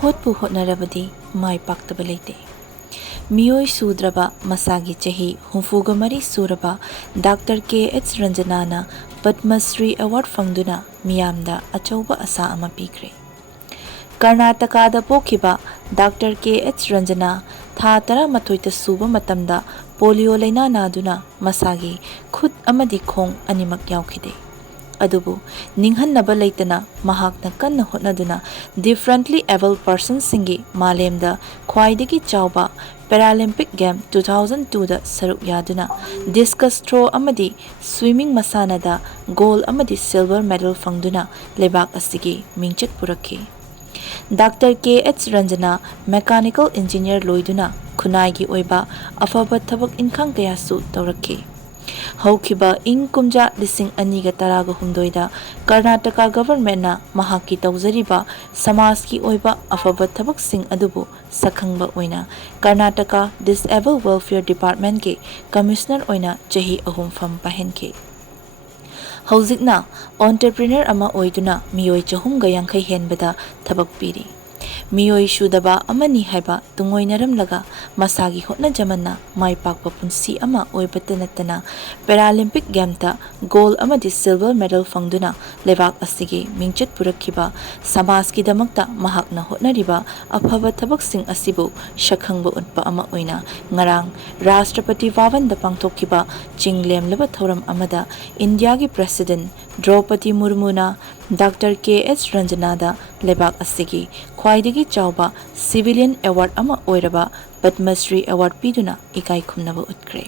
hotpu hotnarabadi mai paktaba leite. Miyoi sudraba Masagi chahi humfuga mari suraba Dr.KS Rajanna Padma Shree Award phangduna miyamda achouba asha ama pikhre. Karnataka pokiba Dr.KS Rajanna tha tara mathoita suba matamda polio laina naduna Masagi khut amadi khong animak yaukhide. Adubu ninghannaba leitana mahakna kanna hotnaduna differently abled persons singi malemda khwaidagi chawba Paralympic Game 2002 da saruk yaduna discus throw amadi swimming masanada gold amadi silver medal phangduna lebak asigi mingchet purakhi. Dr.KS Rajanna mechanical engineer loiduna khunai gi oiba afaba thabak inkhang kayasu tawrakhi. Haukiba ing kumja lising aniga taraga humdoida Karnataka government na mahaki tawzariba samas ki oiba afaba thabak sing adubu sakhangba oina Karnataka Disabled Welfare Department ke commissioner oina chahi ahum fam pahenke. Hauzikna entrepreneur ama oiduna miyoi chahum ga yankhai henbada thabak piri. Miyoi shudaba amani haiba tungoinaram laga Masagi hotna jamanna mai pakpa punsi ama oibata natana Paralympic Game ta gold amadi silver medal phangduna lebak asigi mingchet purakhiba samas ki damakta mahakna hotna riba afaba thabak sing asibu shakhangba utpa ama oina ngarang Rashtrapati Bhavan da pangthokhiba chinglem leba thoram amada India gi President Draupadi Murmu na Dr.KS Rajanna da lebak asigi khwaidagi chawba civilian award ama oiraba Padma Shree award piduna ikai khumnaba utkre.